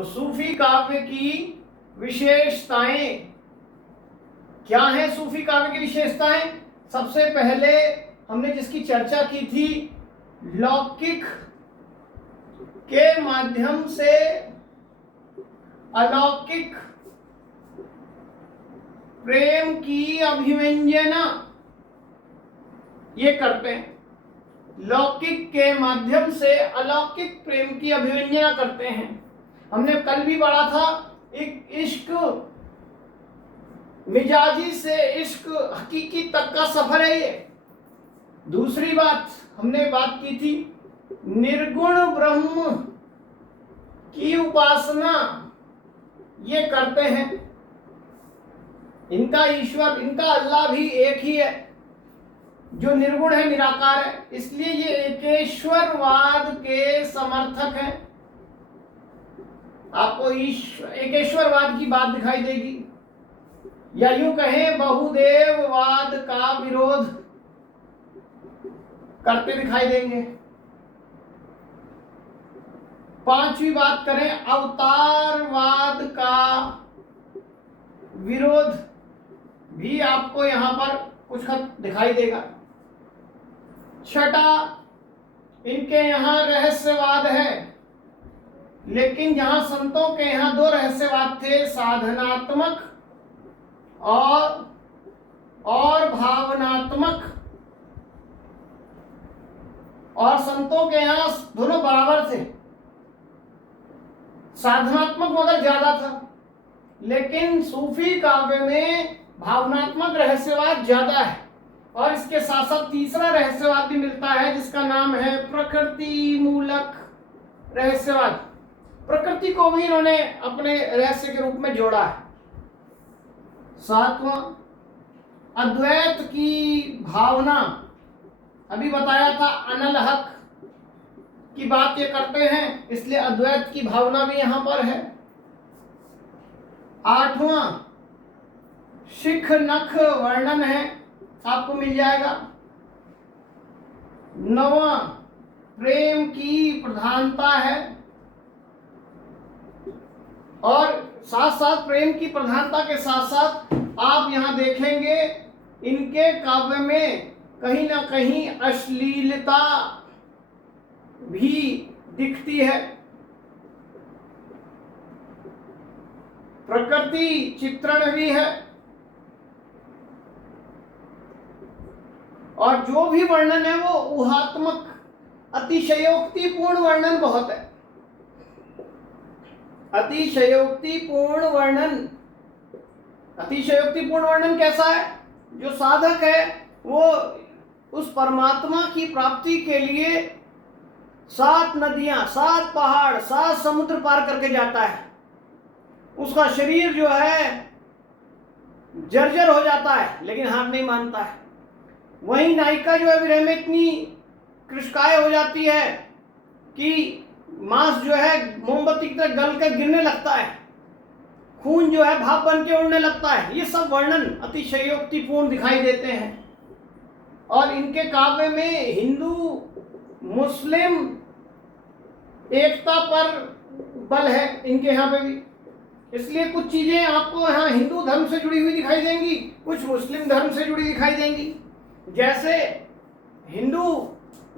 तो सूफी काव्य की विशेषताएं क्या हैं? सूफी काव्य की विशेषताएं, सबसे पहले हमने जिसकी चर्चा की थी, लौकिक के माध्यम से अलौकिक प्रेम की अभिव्यंजना ये करते हैं। लौकिक के माध्यम से अलौकिक प्रेम की अभिव्यंजना करते हैं। हमने कल भी पढ़ा था, एक इश्क मिजाजी से इश्क हकीकी तक का सफर है ये। दूसरी बात हमने बात की थी, निर्गुण ब्रह्म की उपासना ये करते हैं। इनका ईश्वर, इनका अल्लाह भी एक ही है, जो निर्गुण है, निराकार है, इसलिए ये एकेश्वरवाद के समर्थक हैं। आपको एकेश्वरवाद की बात दिखाई देगी, या यूं कहें बहुदेववाद का विरोध करते दिखाई देंगे। पांचवी बात करें, अवतारवाद का विरोध भी आपको यहां पर कुछ हद दिखाई देगा। छठा, इनके यहां रहस्यवाद है, लेकिन जहां संतों के यहां दो रहस्यवाद थे, साधनात्मक और भावनात्मक, और संतों के यहां दोनों बराबर थे। साधनात्मक मगर ज्यादा था, लेकिन सूफी काव्य में भावनात्मक रहस्यवाद ज्यादा है। और इसके साथ साथ तीसरा रहस्यवाद भी मिलता है, जिसका नाम है प्रकृति मूलक रहस्यवाद। प्रकृति को भी इन्होंने अपने रहस्य के रूप में जोड़ा है। सातवां, अद्वैत की भावना, अभी बताया था अनल हक की बात ये करते हैं, इसलिए अद्वैत की भावना भी यहां पर है। आठवां, शिख नख वर्णन है, आपको मिल जाएगा। नौवां, प्रेम की प्रधानता है, और साथ साथ प्रेम की प्रधानता के साथ साथ आप यहां देखेंगे इनके काव्य में कहीं ना कहीं अश्लीलता भी दिखती है। प्रकृति चित्रण भी है, और जो भी वर्णन है वो ऊहात्मक, अतिशयोक्तिपूर्ण वर्णन बहुत है। अतिशयोक्तिपूर्ण वर्णन कैसा है? जो साधक है वो उस परमात्मा की प्राप्ति के लिए 7 नदियां, 7 पहाड़, 7 समुद्र पार करके जाता है। उसका शरीर जो है जर्जर हो जाता है, लेकिन हार नहीं मानता है। वहीं नायिका जो है विरह में इतनी कृशकाय हो जाती है कि मांस जो है मोमबत्ती की तरह गल कर गिरने लगता है, खून जो है भाप बन के उड़ने लगता है। ये सब वर्णन अतिशयोक्तिपूर्ण दिखाई देते हैं। और इनके काव्य में हिंदू मुस्लिम एकता पर बल है, इनके यहाँ पे भी। इसलिए कुछ चीजें आपको यहाँ हिंदू धर्म से जुड़ी हुई दिखाई देंगी, कुछ मुस्लिम धर्म से जुड़ी दिखाई देंगी। जैसे हिंदू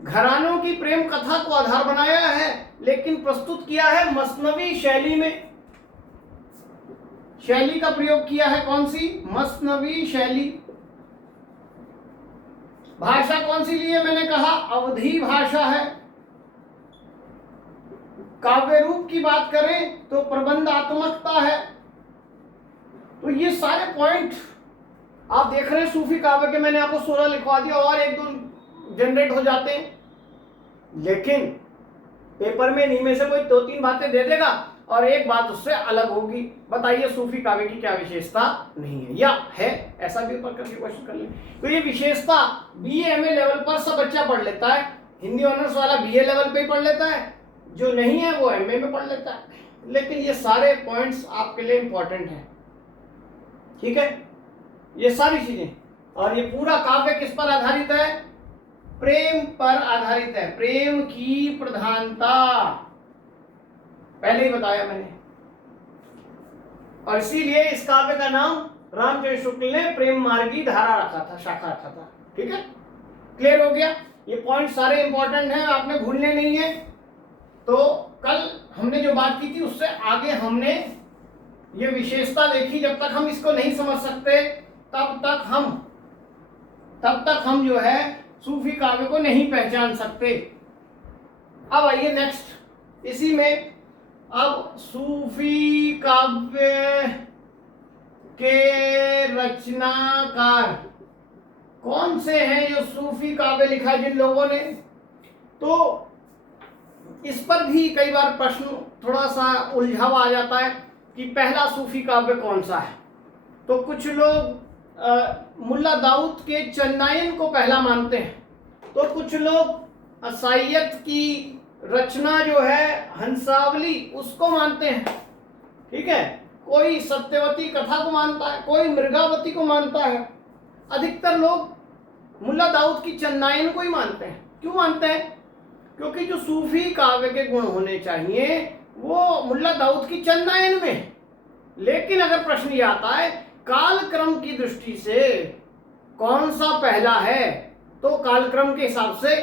घरानों की प्रेम कथा को आधार बनाया है, लेकिन प्रस्तुत किया है मसनवी शैली में। शैली का प्रयोग किया है कौन सी? मसनवी शैली। भाषा कौन सी ली है? मैंने कहा अवधी भाषा है। काव्य रूप की बात करें तो प्रबंधात्मकता है। तो ये सारे पॉइंट आप देख रहे हैं सूफी काव्य के। मैंने आपको 16 लिखवा दिया, और 1-2 जनरेट हो जाते हैं, लेकिन पेपर में इन्हीं में से कोई 2-3 बातें दे देगा और एक बात उससे अलग होगी। बताइए सूफी काव्य की क्या विशेषता नहीं है, या है? ऐसा भी ऊपर करके क्वेश्चन कर ले। तो ये विशेषता BA MA लेवल पर सब बच्चा पढ़ लेता है। हिंदी ऑनर्स वाला BA लेवल पे ही पढ़ लेता है, जो नहीं है वो MA में पढ़ लेता है। लेकिन ये सारे पॉइंट्स आपके लिए इंपॉर्टेंट हैं, ठीक है? ये सारी चीजें। और ये पूरा काव्य किस पर आधारित है? प्रेम पर आधारित है। प्रेम की प्रधानता पहले ही बताया मैंने। और इसीलिए इस काव्य का नाम रामचंद्र शुक्ल ने प्रेम मार्गी धारा रखा था, शाखा रखा था। ठीक है, क्लियर हो गया? ये पॉइंट सारे इंपॉर्टेंट हैं, आपने भूलने नहीं है। तो कल हमने जो बात की थी उससे आगे हमने ये विशेषता देखी। जब तक हम इसको नहीं समझ सकते तब तक हम जो है सूफी काव्य को नहीं पहचान सकते। अब आइए नेक्स्ट, इसी में अब सूफी काव्य के रचनाकार कौन से हैं जो सूफी काव्य लिखा है जिन लोगों ने, तो इस पर भी कई बार प्रश्न थोड़ा सा उलझाव आ जाता है कि पहला सूफी काव्य कौन सा है। तो कुछ लोग मुल्ला दाऊद के चन्नायन को पहला मानते हैं, तो कुछ लोग असाइयत की रचना जो है हंसावली उसको मानते हैं। ठीक है, कोई सत्यवती कथा को मानता है, कोई मृगावती को मानता है। अधिकतर लोग मुल्ला दाऊद की चन्नायन को ही मानते हैं। क्यों मानते हैं? क्योंकि जो सूफी काव्य के गुण होने चाहिए वो मुल्ला दाऊद की चन्नायन में है। लेकिन अगर प्रश्न ये आता है कालक्रम की दृष्टि से कौन सा पहला है, तो कालक्रम के हिसाब से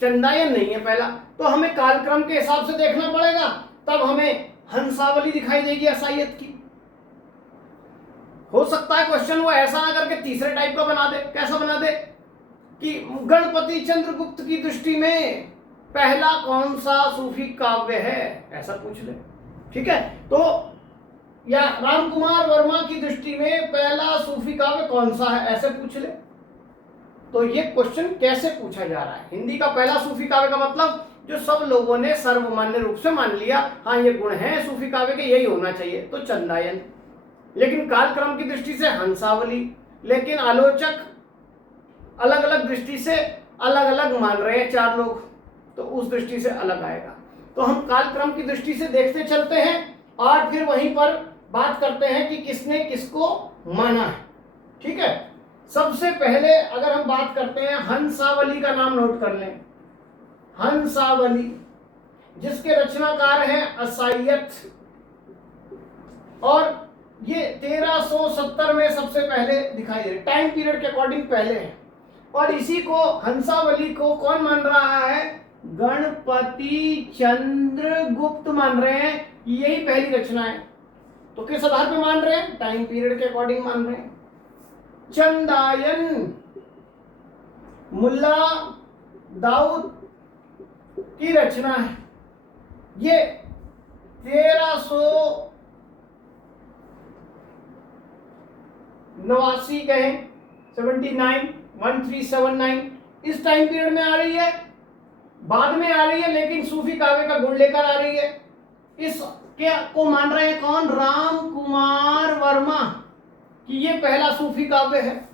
चंदायन नहीं है पहला, तो हमें कालक्रम के हिसाब से देखना पड़ेगा, तब हमें हंसावली दिखाई देगी असाइयत की। हो सकता है क्वेश्चन वो ऐसा ना करके तीसरे टाइप का बना दे। कैसा बना दे कि गणपति चंद्रगुप्त की दृष्टि में पहला कौन सा सूफी काव्य है, ऐसा पूछ ले। ठीक है, तो या रामकुमार वर्मा की दृष्टि में पहला सूफी काव्य कौन सा है, ऐसे पूछ ले। तो ये क्वेश्चन कैसे पूछा जा रहा है? हिंदी का पहला सूफी काव्य का मतलब जो सब लोगों ने सर्वमान्य रूप से मान लिया, हाँ ये गुण है सूफी काव्य के, यही होना चाहिए, तो चंदायन। लेकिन कालक्रम की दृष्टि से हंसावली, लेकिन आलोचक अलग अलग दृष्टि से अलग अलग मान रहे हैं, चार लोग, तो उस दृष्टि से अलग आएगा। तो हम कालक्रम की दृष्टि से देखते चलते हैं और फिर वहीं पर बात करते हैं कि किसने किसको माना है। ठीक है, सबसे पहले अगर हम बात करते हैं हंसावली का नाम नोट कर लें। हंसावली जिसके रचनाकार हैं असाइयत, और ये 1370 में सबसे पहले दिखाई दे रहे, टाइम पीरियड के अकॉर्डिंग पहले है। और इसी को हंसावली को कौन मान रहा है? गणपति चंद्रगुप्त मान रहे हैं, यही पहली रचना है। तो किस आधार पे मान रहे हैं? टाइम पीरियड के अकॉर्डिंग मान रहे हैं। चंदायन मुल्ला दाऊद की रचना है, ये 1389 कहें, 1379 इस टाइम पीरियड में आ रही है, बाद में आ रही है, लेकिन सूफी काव्य का गुण लेकर आ रही है। इस क्या को मान रहे हैं कौन? रामकुमार वर्मा कि ये पहला सूफी काव्य है।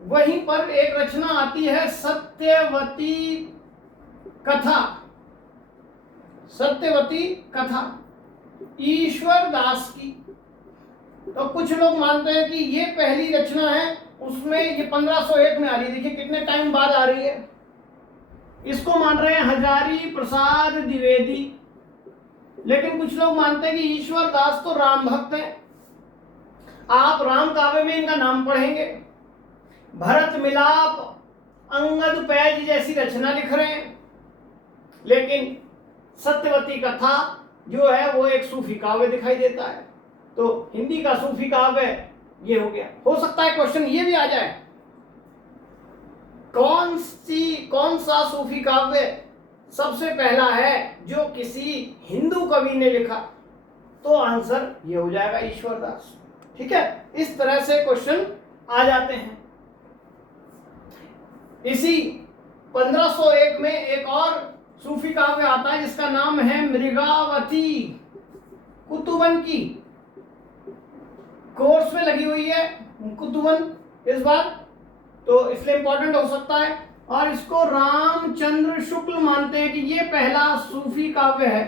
वहीं पर एक रचना आती है सत्यवती कथा, सत्यवती कथा ईश्वर दास की। तो कुछ लोग मानते हैं कि ये पहली रचना है, उसमें ये 1501 में आ रही है। देखिए कितने टाइम बाद आ रही है। इसको मान रहे हैं हजारी प्रसाद द्विवेदी। लेकिन कुछ लोग मानते हैं कि ईश्वर दास तो राम भक्त हैं। आप राम काव्य में इनका नाम पढ़ेंगे, भरत मिलाप, अंगद पैज जैसी रचना लिख रहे हैं। लेकिन सत्यवती कथा जो है वो एक सूफी काव्य दिखाई देता है। तो हिंदी का सूफी काव्य ये हो गया। हो सकता है क्वेश्चन ये भी आ जाए, कौन सा सूफी काव्य सबसे पहला है जो किसी हिंदू कवि ने लिखा? तो आंसर ये हो जाएगा ईश्वर दास। ठीक है, इस तरह से क्वेश्चन आ जाते हैं। इसी 1501 में एक और सूफी काव्य आता है जिसका नाम है मृगावती। कुतुबन की कोर्स में लगी हुई है कुतुबन इस बार, तो इसलिए इंपॉर्टेंट हो सकता है। और इसको रामचंद्र शुक्ल मानते हैं कि ये पहला सूफी काव्य है।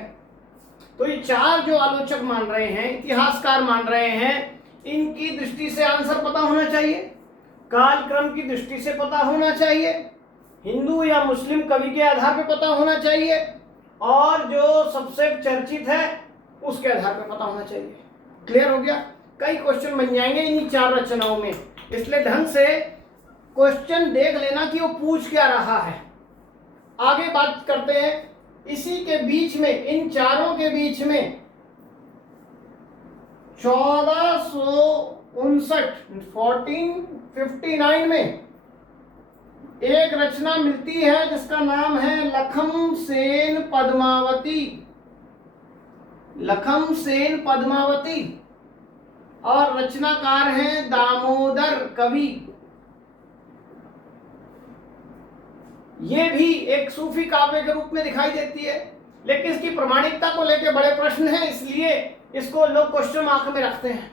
तो ये चार जो आलोचक मान रहे हैं, इतिहासकार मान रहे हैं, इनकी दृष्टि से आंसर पता होना चाहिए, कालक्रम की दृष्टि से पता होना चाहिए, हिंदू या मुस्लिम कवि के आधार पर पता होना चाहिए, और जो सबसे चर्चित है उसके आधार पर पता होना चाहिए। क्लियर हो गया? कई क्वेश्चन बन जाएंगे इन्हीं 4 रचनाओं में, इसलिए ढंग से क्वेश्चन देख लेना कि वो पूछ क्या रहा है। आगे बात करते हैं, इसी के बीच में, इन चारों के बीच में 1459 में एक रचना मिलती है जिसका नाम है लखम सेन पद्मावती। लखम सेन पद्मावती और रचनाकार हैं दामोदर कवि। ये भी एक सूफी काव्य के रूप में दिखाई देती है, लेकिन इसकी प्रमाणिकता को लेकर बड़े प्रश्न हैं, इसलिए इसको लोग क्वेश्चन मार्क में रखते हैं।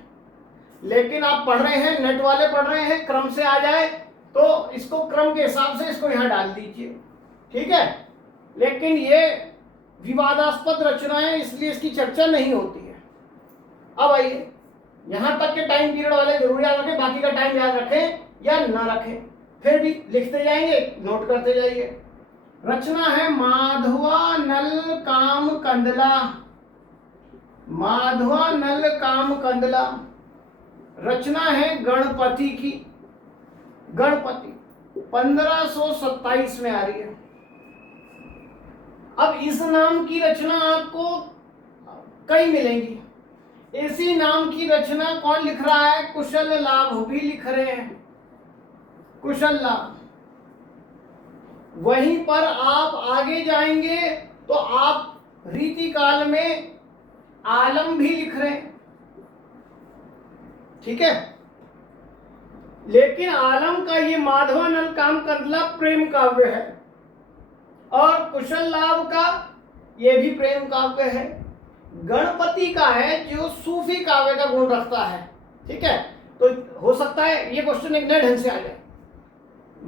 लेकिन आप पढ़ रहे हैं, नेट वाले पढ़ रहे हैं, क्रम से आ जाए तो इसको क्रम के हिसाब से इसको यहां डाल दीजिए, ठीक है। लेकिन ये विवादास्पद रचना है, इसलिए इसकी चर्चा नहीं होती है। अब आइए, यहां तक के टाइम पीरियड वाले जरूर याद रखें, बाकी का टाइम याद रखें या ना रखें, फिर भी लिखते जाएंगे, नोट करते जाइए। रचना है माधवा नल काम कंदला। माधवा नल काम कंदला रचना है गणपति की। गणपति 1527 में आ रही है। अब इस नाम की रचना आपको कई मिलेंगी। इसी नाम की रचना कौन लिख रहा है? कुशल लाभ भी लिख रहे हैं, कुशल लाभ। वहीं पर आप आगे जाएंगे तो आप रीति काल में आलम भी लिख रहे हैं, ठीक है। लेकिन आलम का ये माधवा नल काम कंदला प्रेम काव्य है और कुशल लाभ का ये भी प्रेम काव्य है। गणपति का है जो सूफी काव्य का गुण रखता है, ठीक है। तो हो सकता है ये क्वेश्चन एक नए ढंग से आ जाए।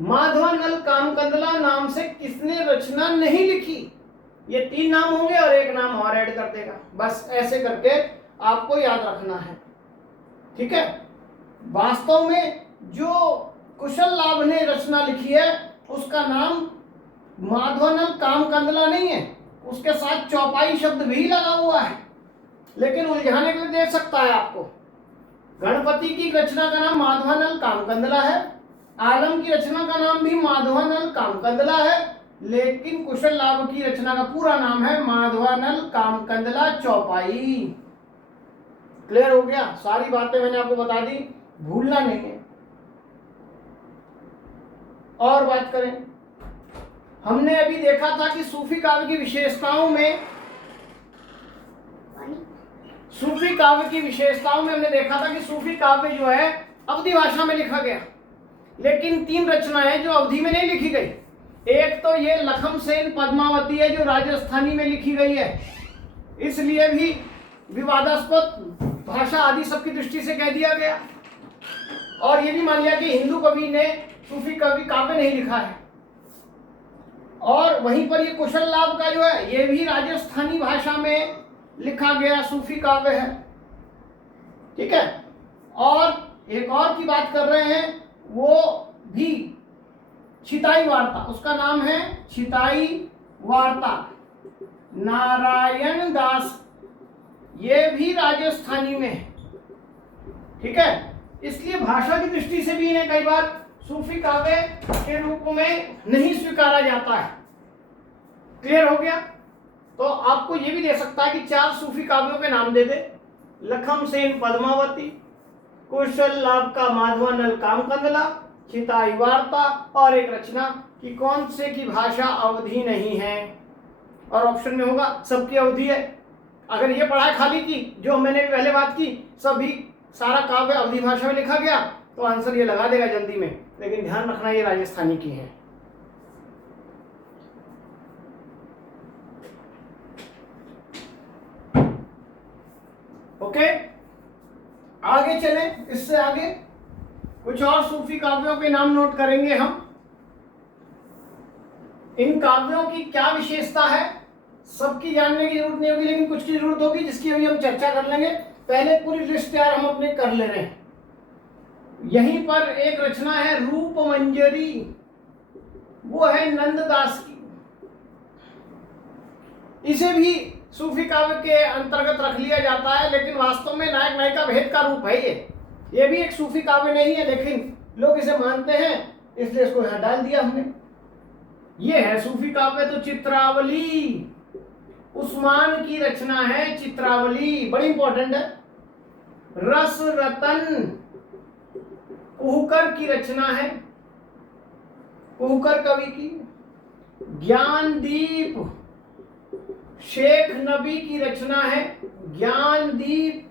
माधवा नल काम कंदला नाम से किसने रचना नहीं लिखी? ये 3 नाम होंगे और एक नाम और ऐड कर देगा, बस ऐसे करके आपको याद रखना है, ठीक है। वास्तव में जो कुशल लाभ ने रचना लिखी है उसका नाम माधवानल काम कंदला नहीं है, उसके साथ चौपाई शब्द भी लगा हुआ है, लेकिन उलझाने के लिए दे सकता है आपको। गणपति की रचना का नाम माधवानल काम कंदला है, आलम की रचना का नाम भी माधवानल काम कंदला है, लेकिन कुशल लाभ की रचना का पूरा नाम है माधवानल काम कंदला चौपाई। क्लियर हो गया? सारी बातें मैंने आपको बता दी, भूलना नहीं है। और बात करें, हमने अभी देखा था कि सूफी काव्य की विशेषताओं में हमने देखा था कि सूफी काव्य जो है अवधी भाषा में लिखा गया, लेकिन 3 रचनाएं जो अवधी में नहीं लिखी गई। एक तो ये लखम सेन पद्मावती है जो राजस्थानी में लिखी गई है, इसलिए भी विवादास्पद भाषा आदि सबकी दृष्टि से कह दिया गया, और ये भी मान लिया कि हिंदू कवि ने सूफी कवि काव्य नहीं लिखा है। और वहीं पर ये कुशल लाभ का जो है ये भी राजस्थानी भाषा में लिखा गया सूफी काव्य है, ठीक है। और एक और की बात कर रहे हैं, वो भी छिताई वार्ता, उसका नाम है छिताई वार्ता, नारायण दास, ये भी राजस्थानी में है, ठीक है। इसलिए भाषा की दृष्टि से भी इन्हें कई बार सूफी काव्य के रूप में नहीं स्वीकारा जाता है। क्लियर हो गया? तो आपको ये भी दे सकता है कि 4 सूफी काव्यों के नाम दे दे, लखम सेन पद्मावती, कुशल लाभ का माधवानल काम कंदला, छिताई वार्ता, और एक रचना कि कौन से की भाषा अवधि नहीं है। और ऑप्शन में होगा सबकी अवधि है। अगर ये पढ़ाई खाली की जो मैंने पहले बात की, सभी सारा काव्य अवधि भाषा में लिखा गया, तो आंसर ये लगा देगा जल्दी में, लेकिन ध्यान रखना ये राजस्थानी की है। ओके, आगे चलें। इससे आगे कुछ और सूफी काव्यों के नाम नोट करेंगे हम। इन काव्यों की क्या विशेषता है सबकी जानने की जरूरत नहीं होगी, लेकिन कुछ की जरूरत होगी जिसकी अभी हम चर्चा कर लेंगे। पहले पूरी लिस्ट यार हम अपने कर ले रहे हैं। यहीं पर एक रचना है रूप मंजरी, वो है नंददास की। इसे भी सूफी काव्य के अंतर्गत रख लिया जाता है, लेकिन वास्तव में नायक नायिका भेद का रूप है ये भी एक सूफी काव्य नहीं है, लेकिन लोग इसे मानते हैं, इसलिए इसको यहाँ डाल दिया हमने। ये है सूफी काव्य। तो चित्रावली उस्मान की रचना है, चित्रावली बड़ी इंपॉर्टेंट है। रस रतन कुहकर की रचना है, कुहकर कवि की। ज्ञानदीप शेख नबी की रचना है, ज्ञानदीप।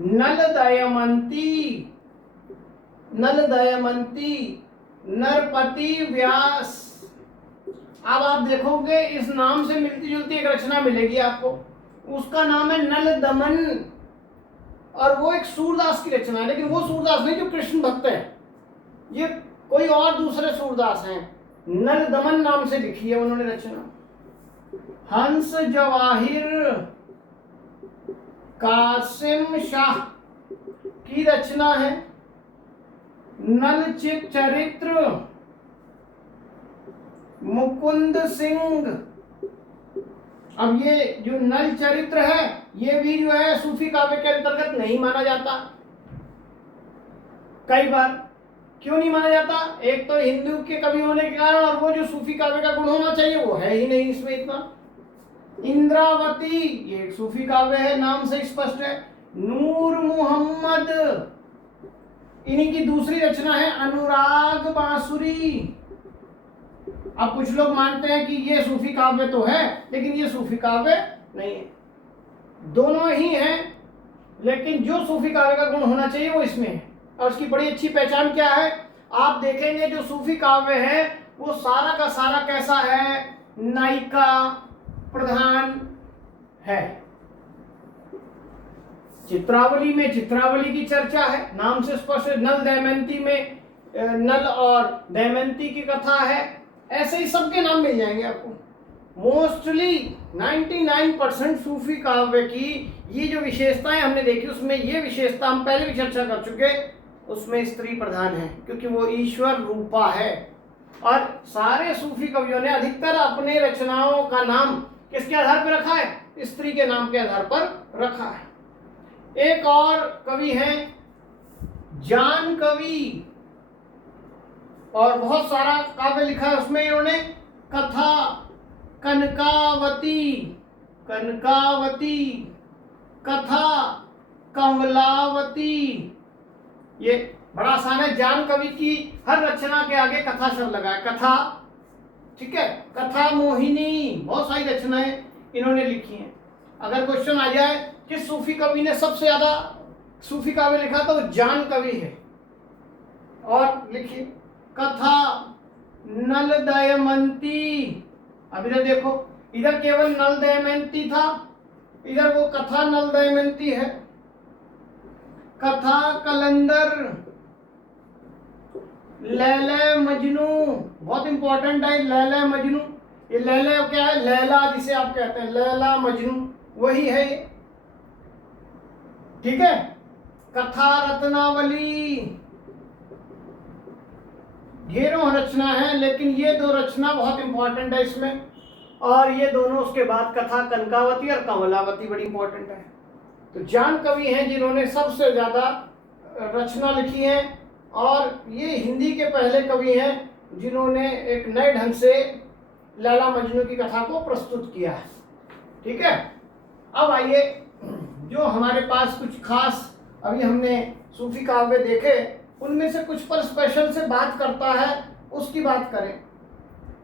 नल दमयंती नरपति व्यास। अब आप देखोगे इस नाम से मिलती जुलती एक रचना मिलेगी आपको, उसका नाम है नल दमन, और वो एक सूरदास की रचना है, लेकिन वो सूरदास नहीं जो कृष्ण भक्त है, ये कोई और दूसरे सूरदास हैं। नल दमन नाम से लिखी है उन्होंने रचना। हंस जवाहिर कासिम शाह की रचना है, नल चरित्र मुकुंद सिंह। अब ये जो नल चरित्र है ये भी जो है सूफी काव्य के अंतर्गत नहीं माना जाता। कई बार क्यों नहीं माना जाता? एक तो हिंदू के कवि होने के कारण, और वो जो सूफी काव्य का गुण होना चाहिए वो है ही नहीं इसमें इतना। इंद्रावती ये एक सूफी काव्य है, नाम से स्पष्ट है। नूर मोहम्मद इन्हीं की दूसरी रचना है, अनुराग बांसुरी। अब कुछ लोग मानते हैं कि ये सूफी काव्य तो है, लेकिन ये सूफी काव्य नहीं है। दोनों ही हैं, लेकिन जो सूफी काव्य का गुण होना चाहिए वो इसमें है। और उसकी बड़ी अच्छी पहचान क्या है, आप देखेंगे जो सूफी काव्य है वो सारा का सारा कैसा है, नायिका प्रधान है। चित्रावली में चित्रावली की चर्चा है, नाम से स्पष्ट। नल दमयंती में नल और दमयंती की कथा है। ऐसे ही सबके नाम मिल जाएंगे आपको। मोस्टली 99% सूफी काव्य की ये जो विशेषताएं हमने देखी, उसमें ये विशेषता हम पहले भी चर्चा कर चुके, उसमें स्त्री प्रधान है, क्योंकि वो ईश्वर रूपा है। और सारे सूफी कवियों ने अधिकतर अपने रचनाओं का नाम किसके आधार पर रखा है? स्त्री के नाम के आधार पर रखा है। एक और कवि हैं जान कवि, और बहुत सारा काव्य लिखा है उसमें इन्होंने। कथा कनकावती, कथा कमलावती। ये बड़ा आसान है, जान कवि की हर रचना के आगे कथा शब्द लगा है, कथा। ठीक है, कथा मोहिनी, बहुत सारी रचनाएं इन्होंने लिखी हैं। अगर क्वेश्चन आ जाए किस सूफी कवि ने सबसे ज्यादा सूफी काव्य लिखा, तो जान कवि है। और लिखिए कथा नल दमयंती। अब इधर देखो, इधर केवल नल दमयंती था, इधर वो कथा नल दमयंती है। कथा कलंदर, लैला मजनू, बहुत इंपॉर्टेंट है लैला मजनू। ये लैला क्या है? लैला जिसे आप कहते हैं, लैला मजनू वही है ये। ठीक है, कथा रत्नावली, ढेरों रचना है, लेकिन ये दो रचना बहुत इंपॉर्टेंट है इसमें। और ये दोनों उसके बाद कथा कनकावती और कमलावती बड़ी इंपॉर्टेंट है। तो जान कवि हैं जिन्होंने सबसे ज्यादा रचना लिखी है, और ये हिंदी के पहले कवि हैं जिन्होंने एक नए ढंग से लैला मजनू की कथा को प्रस्तुत किया है। ठीक है, अब आइए जो हमारे पास कुछ खास अभी हमने सूफी काव्य देखे, उनमें से कुछ पर स्पेशल से बात करता है, उसकी बात करें।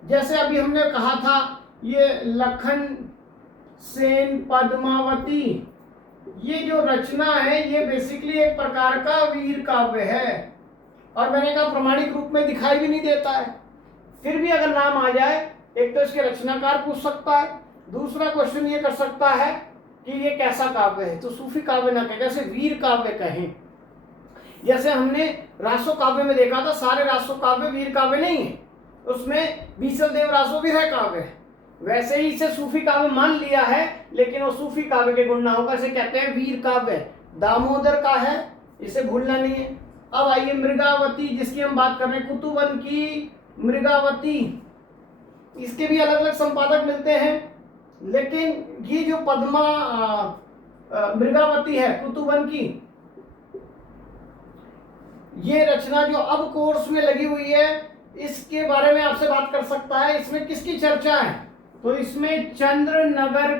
जैसे अभी हमने कहा था ये लखन सेन पद्मावती, ये जो रचना है ये बेसिकली एक प्रकार का वीर काव्य है, और मैंने कहा प्रमाणिक रूप में दिखाई भी नहीं देता है। फिर भी अगर नाम आ जाए, एक तो इसके रचनाकार पूछ सकता है, दूसरा क्वेश्चन ये कर सकता है कि ये कैसा काव्य है, तो सूफी काव्य ना कहें, जैसे वीर काव्य कहें। जैसे हमने रासो काव्य में देखा था, सारे रासो काव्य वीर काव्य नहीं है, उसमें बीसल देव रासो भी है काव्य है। वैसे ही इसे सूफी काव्य मान लिया है, लेकिन वो सूफी काव्य के गुण ना होगा, इसे कहते हैं वीर काव्य। दामोदर का है, इसे भूलना नहीं है। अब आइए मृगावती, जिसकी हम बात कर रहे हैं, कुतुबन की मृगावती, इसके भी अलग अलग संपादक मिलते हैं। लेकिन ये जो पद्मा मृगावती है कुतुबन की, ये रचना जो अब कोर्स में लगी हुई है, इसके बारे में आपसे बात कर सकता है। इसमें किसकी चर्चा है? तो इसमें चंद्रनगर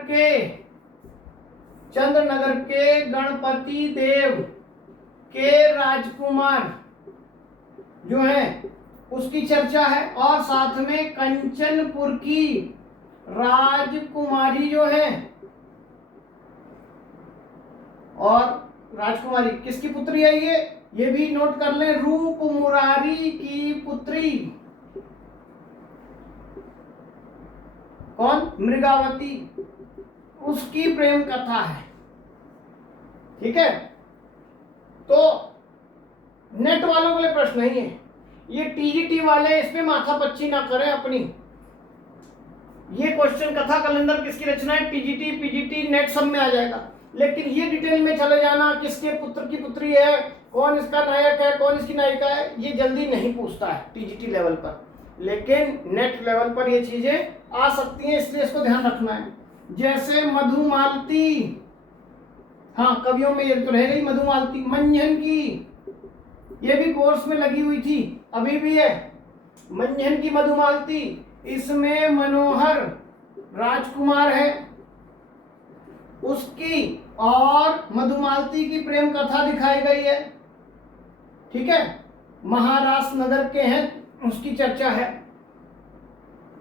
के गणपति देव के राजकुमार जो है उसकी चर्चा है, और साथ में कंचनपुर की राजकुमारी जो है, और राजकुमारी किसकी पुत्री है? ये भी नोट कर लें, रूप मुरारी की पुत्री। कौन? मृगावती, उसकी प्रेम कथा है। ठीक है, तो नेट वालों के लिए प्रश्न नहीं है, ये टीजीटी वाले इस पे माथा पच्ची ना करें अपनी। ये क्वेश्चन कथा कैलेंडर किसकी रचना है, टीजीटी पीजीटी नेट सब में आ जाएगा, लेकिन ये डिटेल में चले जाना किसके पुत्र की पुत्री है, कौन इसका नायक है, कौन इसकी नायिका है, ये जल्दी नहीं पूछता है टीजीटी लेवल पर, लेकिन नेट लेवल पर ये चीजें आ सकती हैं, इसलिए इसको ध्यान रखना है। जैसे मधुमालती, हाँ कवियों में ये तो रह गई मधुमालती। मंझन की, ये भी कोर्स में लगी हुई थी, अभी भी है। मंझन की मधुमालती, इसमें मनोहर राजकुमार है, उसकी और मधुमालती की प्रेम कथा दिखाई गई है। ठीक है, महाराष्ट्र नगर के हैं, उसकी चर्चा है।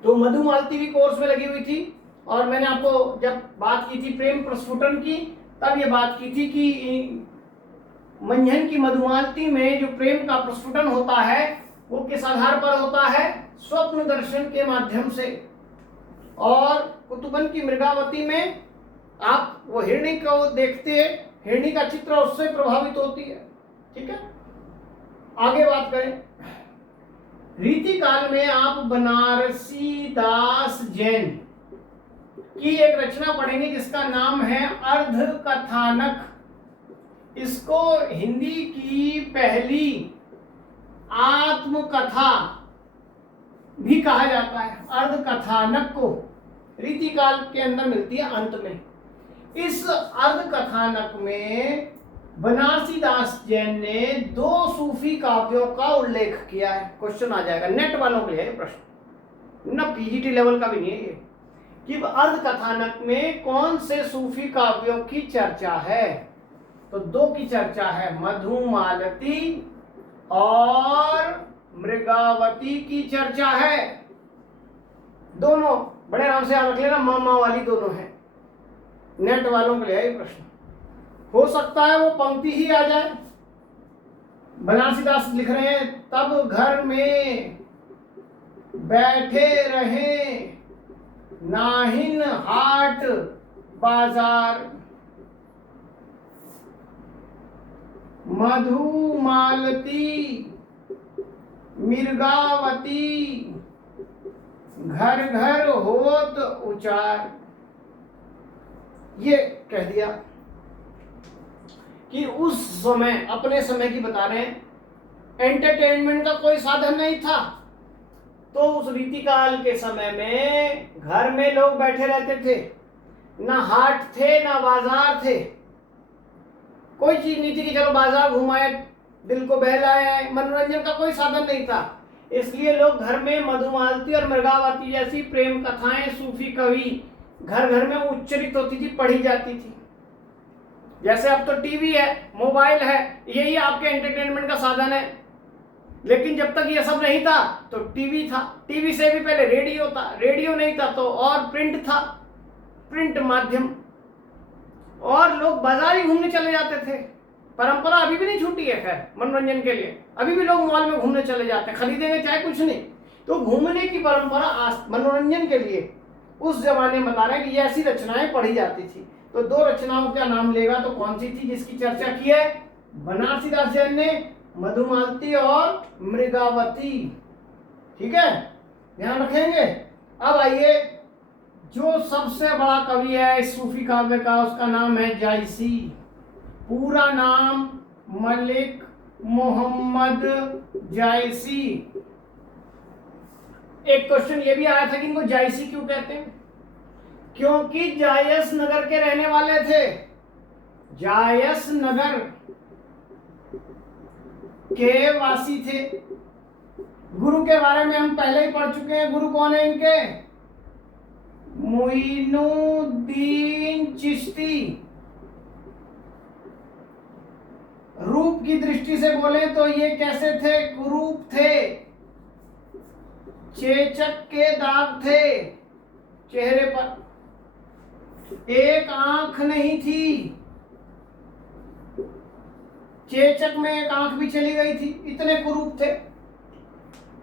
तो मधुमालती भी कोर्स में लगी हुई थी, और मैंने आपको जब बात की थी प्रेम प्रस्फुटन की, तब ये बात की थी कि मंझन की मधुमालती में जो प्रेम का प्रस्फुटन होता है वो किस आधार पर होता है? स्वप्न दर्शन के माध्यम से। और कुतुबन की मृगावती में आप वो हिरणी को देखते हैं, हिरणी का चित्र उससे प्रभावित होती है। ठीक है, आगे बात करें। रीति काल में आप बनारसी दास जैन की एक रचना पढ़ेंगे जिसका नाम है अर्ध कथानक। इसको हिंदी की पहली आत्मकथा भी कहा जाता है। अर्ध कथानक को रीति काल के अंदर मिलती है अंत में। इस अर्ध कथानक में बनारसी दास जैन ने 2 सूफी काव्यों का उल्लेख किया है। क्वेश्चन आ जाएगा, नेट वालों के लिए प्रश्न, ना पीजीटी लेवल का भी नहीं है ये, कि अर्ध कथानक में कौन से सूफी काव्यों की चर्चा है। तो 2 की चर्चा है, मधुमालती और मृगावती की चर्चा है। दोनों बड़े आराम से याद रख लेना, मामा वाली दोनों है। नेट वालों के लिए ये प्रश्न हो सकता है वो पंक्ति ही आ जाए। बनारसी दास लिख रहे हैं, तब घर में बैठे रहे नाहिन हाट बाजार, मधुमालती मृगावती घर घर होत उचार। ये कह दिया कि उस समय, अपने समय की बता रहे हैं, एंटरटेनमेंट का कोई साधन नहीं था। तो उस रीतिकाल के समय में घर में लोग बैठे रहते थे, ना हाट थे ना बाजार थे, कोई चीज नहीं थी कि चलो बाजार घुमाए, दिल को बहलाए, मनोरंजन का कोई साधन नहीं था। इसलिए लोग घर में मधुमालती और मृगावती जैसी प्रेम कथाएं सूफी कवि घर घर में उच्चरित होती थी, पढ़ी जाती थी। जैसे अब तो टीवी है, मोबाइल है, यही आपके एंटरटेनमेंट का साधन है। लेकिन जब तक ये सब नहीं था तो टीवी था, टीवी से भी पहले रेडियो था, रेडियो नहीं था तो और प्रिंट था, प्रिंट माध्यम, और लोग बाजार ही घूमने चले जाते थे। परंपरा अभी भी नहीं छूटी है खैर मनोरंजन के लिए, अभी भी लोग मॉल में घूमने चले जाते हैं, खरीदेंगे चाहे कुछ नहीं। तो घूमने की परंपरा मनोरंजन के लिए उस जमाने में बता रहे हैं कि ऐसी रचनाएं पढ़ी जाती थी। तो 2 रचनाओं का नाम लेगा तो कौन सी थी जिसकी चर्चा की है? बनारसी दास जैन ने मधुमालती और मृगावती। ठीक है, ध्यान रखेंगे। अब आइए, जो सबसे बड़ा कवि है इस सूफी काव्य का, उसका नाम है जायसी। पूरा नाम मलिक मोहम्मद जायसी। एक क्वेश्चन ये भी आया था कि इनको जायसी क्यों कहते हैं। क्योंकि जायस नगर के रहने वाले थे, जायस नगर के वासी थे। गुरु के बारे में हम पहले ही पढ़ चुके हैं। गुरु कौन है इनके? मुइनुद्दीन चिश्ती। रूप की दृष्टि से बोले तो ये कैसे थे? कुरूप थे, चेचक के दाग थे चेहरे पर, एक आंख नहीं थी, चेचक में एक आंख भी चली गई थी, इतने कुरूप थे।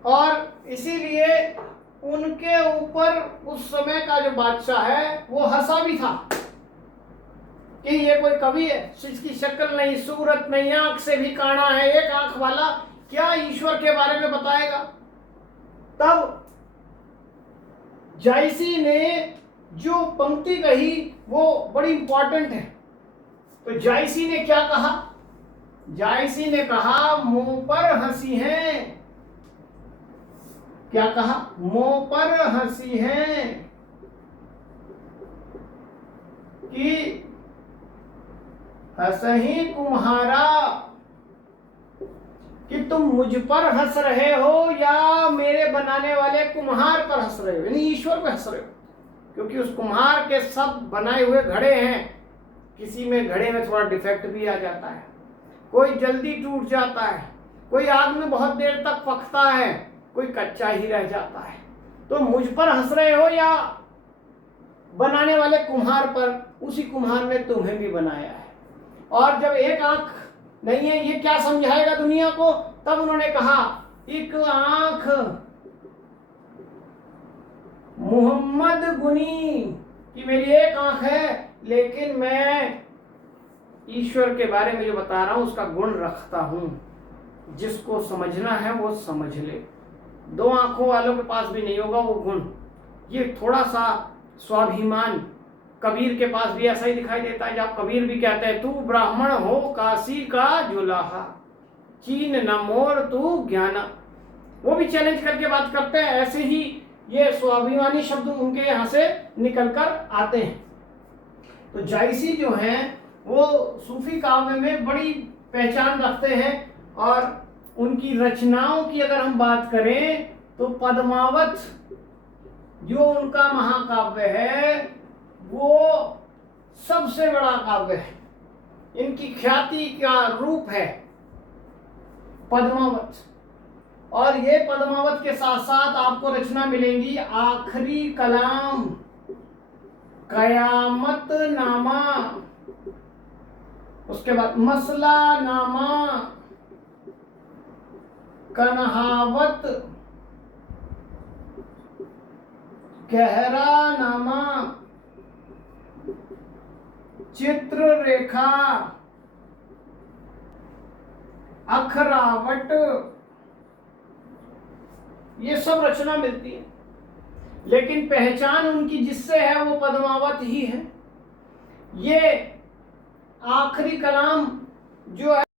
और इसीलिए उनके ऊपर उस समय का जो बादशाह है वो हंसा भी था कि ये कोई कवि है, इसकी शक्ल नहीं, सूरत नहीं, आंख से भी काना है, एक आंख वाला क्या ईश्वर के बारे में बताएगा। तब जायसी ने जो पंक्ति कही वो बड़ी इंपॉर्टेंट है। तो जायसी ने क्या कहा? जायसी ने कहा मुंह पर हंसी है। क्या कहा? मुंह पर हंसी है कि हंसही तुम्हारा, कि तुम मुझ पर हंस रहे हो या मेरे बनाने वाले कुम्हार पर हंस रहे हो, यानी ईश्वर पर हंस रहे हो। क्योंकि उस कुम्हार के सब बनाए हुए घड़े हैं, किसी में घड़े में थोड़ा डिफेक्ट भी आ जाता है, कोई जल्दी टूट जाता है, कोई आग में बहुत देर तक पकता है, कोई कच्चा ही रह जाता है। तो मुझ पर हंस रहे हो या बनाने वाले कुम्हार पर? उसी कुम्हार ने तुम्हें भी बनाया है। और जब एक आंख नहीं है, ये क्या समझाएगा दुनिया को? तब उन्होंने कहा एक आंख मोहम्मद गुनी कि मेरी एक आंख है, लेकिन मैं ईश्वर के बारे में जो बता रहा हूं उसका गुण रखता हूं। जिसको समझना है वो समझ ले। दो आंखों वालों के पास भी नहीं होगा वो गुण। ये थोड़ा सा स्वाभिमान कबीर के पास भी ऐसा ही दिखाई देता है। जब कबीर भी कहते हैं तू ब्राह्मण हो काशी का जुलाहा, चीन न मोर तू ज्ञाना, वो भी चैलेंज करके बात करते हैं। ऐसे ही ये स्वाभिमानी शब्द उनके यहाँ से निकलकर आते हैं। तो जायसी जो हैं वो सूफी काव्य में बड़ी पहचान रखते हैं। और उनकी रचनाओं की अगर हम बात करें तो पद्मावत जो उनका महाकाव्य है वो सबसे बड़ा काव्य है, इनकी ख्याति का रूप है पद्मावत। और ये पद्मावत के साथ साथ आपको रचना मिलेंगी आखिरी कलाम, कयामत नामा, उसके बाद मसला नामा, कन्हावत, गहरा नामा, चित्र रेखा, अखरावट, ये सब रचना मिलती है। लेकिन पहचान उनकी जिससे है वो पद्मावत ही है। ये आखिरी कलाम जो है